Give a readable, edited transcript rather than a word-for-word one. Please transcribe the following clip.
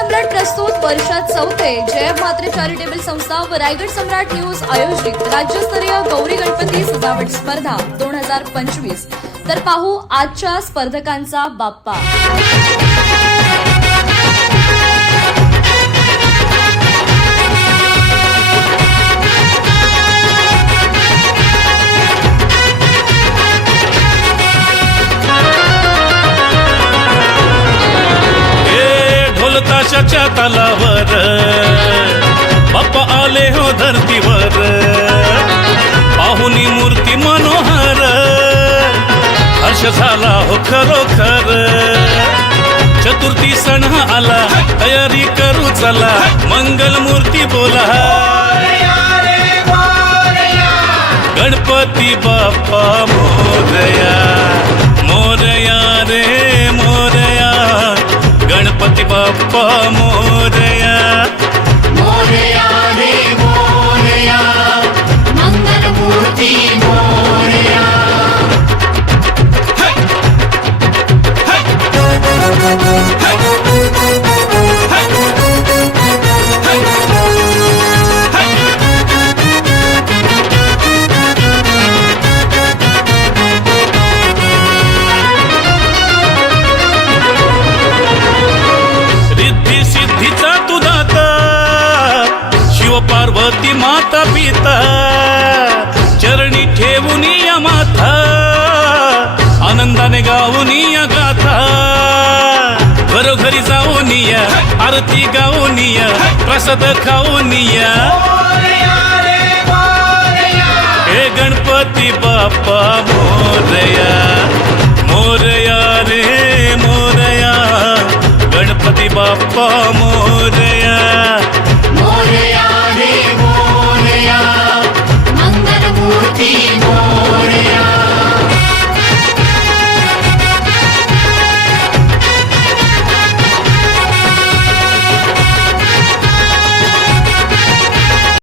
सम्राट प्रस्तुत वर्षात चौथे जय म्हात्रे चॅरिटेबल संस्था व रायगड सम्राट न्यूज आयोजित राज्यस्तरीय गौरी गणपती सजावट स्पर्धा 2025। तर पाहू आजच्या स्पर्धकांचा बाप्पा। ताशाच्या तालावर बाप्पा आले हो धरतीवर, पाहुनी मूर्ती मनोहर, हर्ष झाला हो खरोखर। चतुर्थी सण आला, तयारी करू चला, मंगल मूर्ती बोला, गणपती बाप्पा मोरया, मोरया रे मोरया, गणपती बाप्पा मोरया, मोरया रे मोरया, मंगल मूर्ती मोरया। पार्वती माता पिता चरणी ठेवून या माथा, आनंदाने गाऊन या गाथा, घरोघरी जाऊन या, आरती गाऊन या, प्रसाद खाऊन या, हे गणपती बाप्पा मोरया, मोरया रे मोरया, गणपती बाप्पा